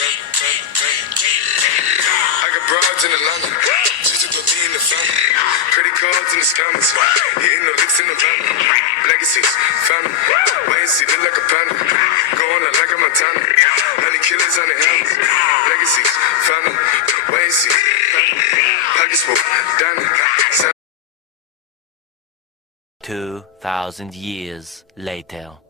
I got broads in Atlanta, just to go be in the family. Credit cards in the scammers, hitting the licks in the van. Legacies, family, wait and see, look like a panda. Going out like a Montana, honey killers on the helmets. Legacies, family, wait and see, pockets full, Danny. 2,000 years later.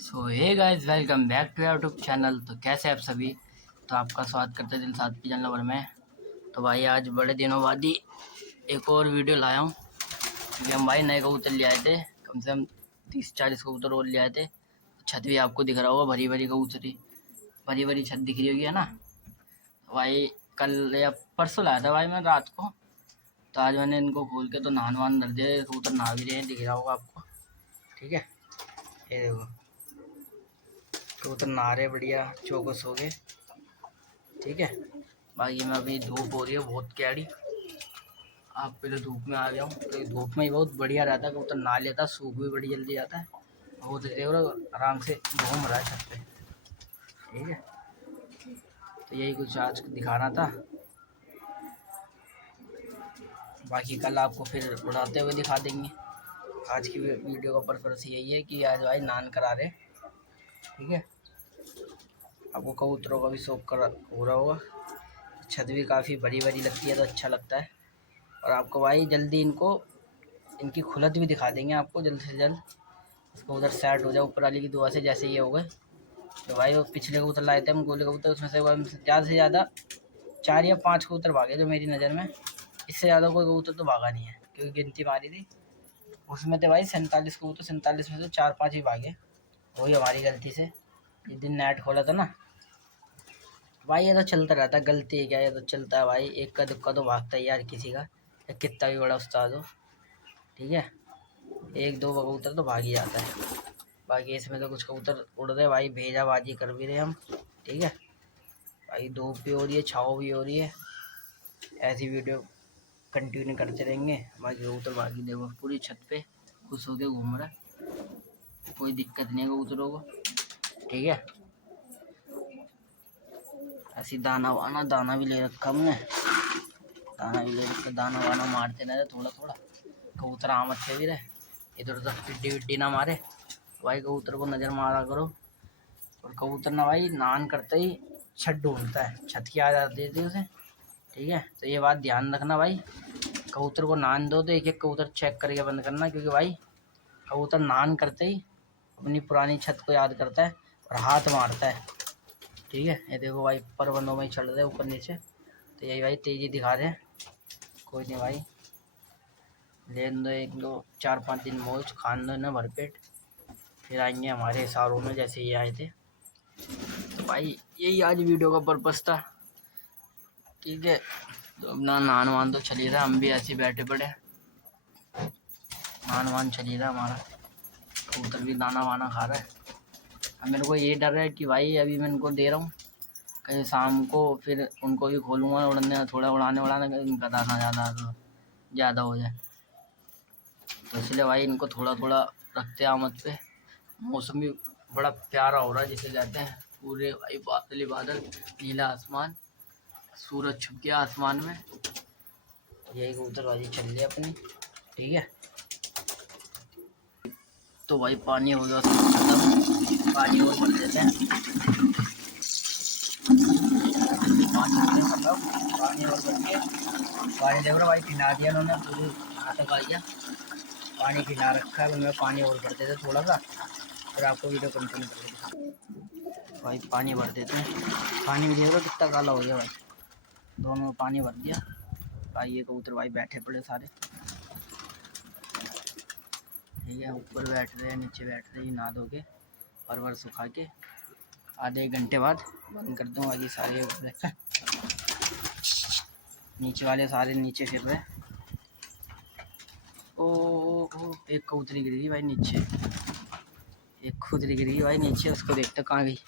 So hey guys, welcome back to YouTube channel. तो कैसे आप सभी? तो आपका स्वागत करते हैं दिलसाद की जानवर में। तो भाई आज बड़े दिनों बाद ही एक और वीडियो लाया हूँ, क्योंकि हम भाई नए कबूतर ले आए थे। कम से कम 30-40 कबूतर और ले आए थे। छत भी आपको दिख रहा होगा, भरी भरी कबूतरी, भरी भरी छत दिख रही होगी, है ना। तो भाई कल या परसों लाया था भाई मैं रात को। तो आज मैंने इनको खोल के तो नहान वान कर दिया। कबूतर नहा भी रहे हैं, दिख रहा होगा आपको। ठीक है, ये देखो कबूतर नहा रहे, बढ़िया चौकस हो गए। ठीक है, बाकी मैं अभी धूप हो रही है बहुत कैडी। आप पहले धूप में आ गया हूँ, तो धूप में ही बहुत बढ़िया रहता है। कबूतर नहा लेता, सूख भी बड़ी जल्दी जाता है। बहुत देख रहे हो आराम से घूम रहा है छत पे। ठीक है, तो यही कुछ आज दिखाना था। बाकी कल आपको फिर उड़ाते हुए दिखा देंगे। आज की वीडियो का पर्पस यही है कि आज भाई नान करा रहे। ठीक है, आपको कबूतरों का भी शौक कर हो रहा होगा। छत भी काफ़ी बड़ी बड़ी लगती है तो अच्छा लगता है। और आपको भाई जल्दी इनकी खुलत भी दिखा देंगे आपको जल्द से जल्द। इसको उधर सेट हो जाए ऊपर वाली की दुआ से, जैसे ये हो गए। तो भाई वो पिछले कबूतर लाए थे हम, गोले कबूतर, उसमें से ज़्यादा से ज़्यादा 4 या 5 कबूतर भागे जो मेरी नज़र में। इससे ज़्यादा कोई कबूतर तो भागा नहीं है, क्योंकि गिनती मारी थी उसमें थे भाई 47 कबूतर। 47 में से 4-5 ही भागे, वही हमारी गलती से। जिस दिन नेट खोला था ना भाई, ये तो चलता रहता है, गलती है क्या, ये तो चलता है भाई। एक का दुक्का तो भागता ही यार किसी का, या कितना भी बड़ा उस्ताद हो। ठीक है, 1-2 कबूतर तो भाग ही जाता है। बाकी इसमें तो कुछ कबूतर उड़ रहे भाई, भेजाबाजी कर भी रहे हम। ठीक है भाई, धूप भी हो रही है, छाँव भी हो रही है। ऐसी वीडियो कंटिन्यू करते रहेंगे। बाकी कबूतर बाकी देखो पूरी छत पे खुश होके घूम रहा है, कोई दिक्कत नहीं है कबूतरों को। ठीक है, ऐसी दाना भी ले रखा हमने। दाना भी ले रखा, दाना वाना मारते रहे थोड़ा थोड़ा, कबूतर आमद से भी रहे, इधर उधर टिड्डी विड्डी ना मारे। भाई कबूतर को नज़र मारा करो। और कबूतर ना भाई नान करते ही छत ढूंढता है, छत की आदत देती है उसे। ठीक है, तो ये बात ध्यान रखना भाई, कबूतर को नान दो तो एक एक कबूतर चेक करके बंद करना, क्योंकि भाई कबूतर नान करते ही अपनी पुरानी छत को याद करता है और हाथ मारता है। ठीक है, ये देखो भाई परबंदों में ही चढ़ रहे ऊपर नीचे। तो यही भाई तेज़ी दिखा रहे हैं। कोई नहीं भाई, लेन दो 1-2-4-5 दिन मौज, खान दो ना भरपेट, फिर आएंगे हमारे हिसारों में जैसे ये आए थे। तो भाई यही आज वीडियो का पर्पस था। ठीक है, तो अपना नान वान तो चली रहा, हम भी ऐसे बैठे पड़े, नान वान चली रहा हमारा। कबूतर भी दाना वाना खा रहा है। अब मेरे को ये डर है कि भाई अभी मैं इनको दे रहा हूँ, कहीं शाम को फिर उनको भी खोलूँगा उड़ने, थोड़ा उड़ाने कहीं इनका दाना ज़्यादा हो जाए। तो इसलिए भाई इनको थोड़ा थोड़ा रखते हैं आमद पे। मौसम भी बड़ा प्यारा हो रहा है, जिसे कहते हैं पूरे भाई बादल ही बादल, नीला आसमान, सूरज छुप गया आसमान में। यही कबूतरबाजी चल रही है अपनी। ठीक है, तो भाई पानी हो गया खत्म, पानी और भर देते हैं। पानी और भर के पानी देख रहा भाई, पिना दिया उन्होंने, पूरी हाथ तक आ गया पानी, पिना रखा है। उनमें पानी और भर देते थोड़ा सा, फिर आपको वीडियो कंटिन्यू कर देते भाई। पानी भर देते हैं, पानी भी देख रहा कितना काला हो गया भाई, दोनों में पानी भर दिया भाई। ये कबूतर भाई बैठे पड़े सारे। ठीक है, ऊपर बैठ रहे हैं, नीचे बैठ रहे हैं, नहा धो के परवर सुखा के आधे 1 घंटे बाद बंद कर दूँ। आगे सारे नीचे वाले सारे नीचे फिर रहे। ओ एक कबूतरी गिरी भाई नीचे, एक खुदरी गिरी भाई नीचे, उसको देखते कहाँ गई।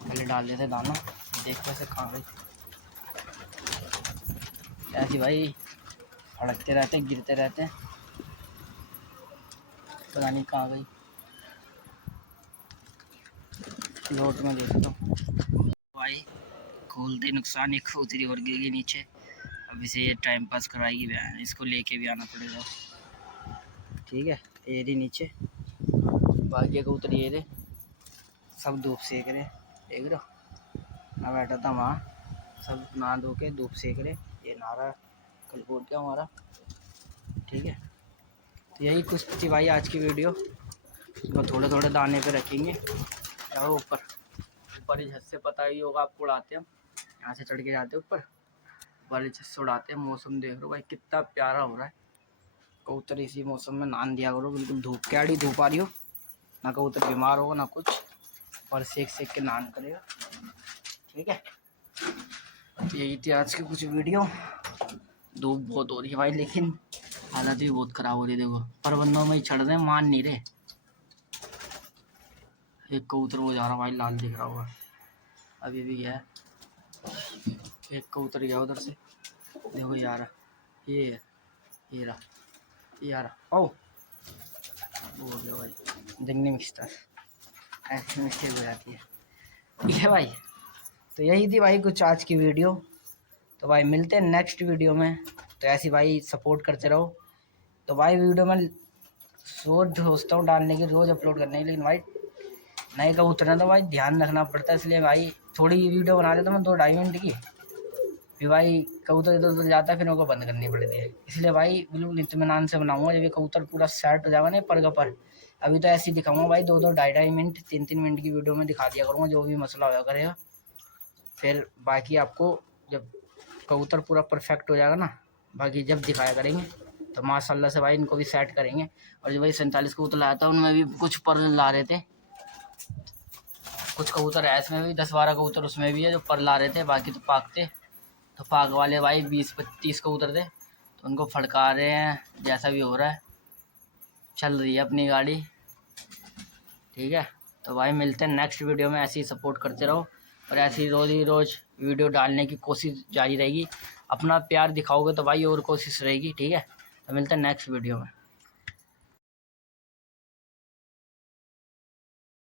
पहले डाल देते दाना, देख कैसे कहाँ गई। ऐसे भाई अड़कते रहते, गिरते रहते, पता नहीं कहाँ गई। लोट में देख लो भाई, खोलते नुकसान, एक उतरी और गिर गई नीचे। अब इसे ये टाइम पास कराएगी, इसको लेके भी आना पड़ेगा। ठीक है, ये रही नीचे, बाकी को उतरी, ये रे सब धूप सेक रहे, देख रहे। मैं बैठा था वहाँ, सब नहा धो के धूप सेक रहे, ये नहा रहा कल बोल क्या हमारा। ठीक है, तो यही कुछ थी भाई आज की वीडियो। इसको थोड़े थोड़े दाने पे रखेंगे, जाओ ऊपर ऊपर ही, झट से पता ही होगा आपको, उड़ाते हम यहाँ से चढ़ के जाते ऊपर, ऊपर ही झट से उड़ाते हैं। मौसम देख लो भाई कितना प्यारा हो रहा है। कबूतर इसी मौसम में नान दिया करो, बिल्कुल धूप कैडी धूप आ रही हो ना, कबूतर बीमार होगा ना कुछ, और सेक सेक के नान करेगा। ठीक है, यही थी आज की कुछ वीडियो। धूप बहुत हो रही है भाई, लेकिन हालत भी बहुत ख़राब हो रही है। देखो परबंधों में ही चढ़ रहे, मान नहीं रहे। एक कबूतर वो जा रहा भाई, लाल दिख रहा होगा, अभी भी गया। एक कबूतर गया उधर से, देखो यार, ये है, ये रहा, ये आ रहा। ओ हो गया भाई, देखने मिक्सर ऐसी मिस्टेक हो जाती है। ठीक है भाई, तो यही थी भाई कुछ आज की वीडियो। तो भाई मिलते हैं नेक्स्ट वीडियो में। तो ऐसी भाई सपोर्ट करते रहो। तो भाई वीडियो में रोज़ सोचता हूँ डालने की, रोज़ अपलोड करने की, लेकिन भाई नए कबूतर है तो भाई ध्यान रखना पड़ता है। इसलिए भाई थोड़ी वीडियो बना देता मैं 2-2.5 मिनट की, फिर भाई कबूतर इधर उधर जाता है, फिर उनको बंद करनी पड़ती है। इसलिए भाई बिल्कुल इत्मीनान से बनाऊंगा, जब ये कबूतर पूरा सेट हो जाएगा ना पर का पर। अभी तो ऐसे ही दिखाऊंगा भाई, 2-2, 2.5 मिनट, 3-3 मिनट की वीडियो में दिखा दिया करूँगा, जो भी मसला होया करेगा। फिर बाकी आपको जब कबूतर पूरा परफेक्ट हो जाएगा ना, बाकी जब दिखाया करेंगे तो माशाल्लाह से भाई इनको भी सेट करेंगे। और जो भाई 47 कबूतर लाया था उनमें भी कुछ पर ला रहे थे, कुछ कबूतर है इसमें भी, 10-12 कबूतर उसमें भी है जो पर ला रहे थे, बाकी तो पाक थे। तो पाक वाले भाई 20-25 कबूतर थे, तो उनको फड़का रहे हैं, जैसा भी हो रहा है, चल रही है अपनी गाड़ी। ठीक है, तो भाई मिलते हैं नेक्स्ट वीडियो में। ऐसे ही सपोर्ट करते रहो, और ऐसे ही रोज़ वीडियो डालने की कोशिश जारी रहेगी। अपना प्यार दिखाओगे तो भाई और कोशिश रहेगी। ठीक है, तो मिलते हैं नेक्स्ट वीडियो में।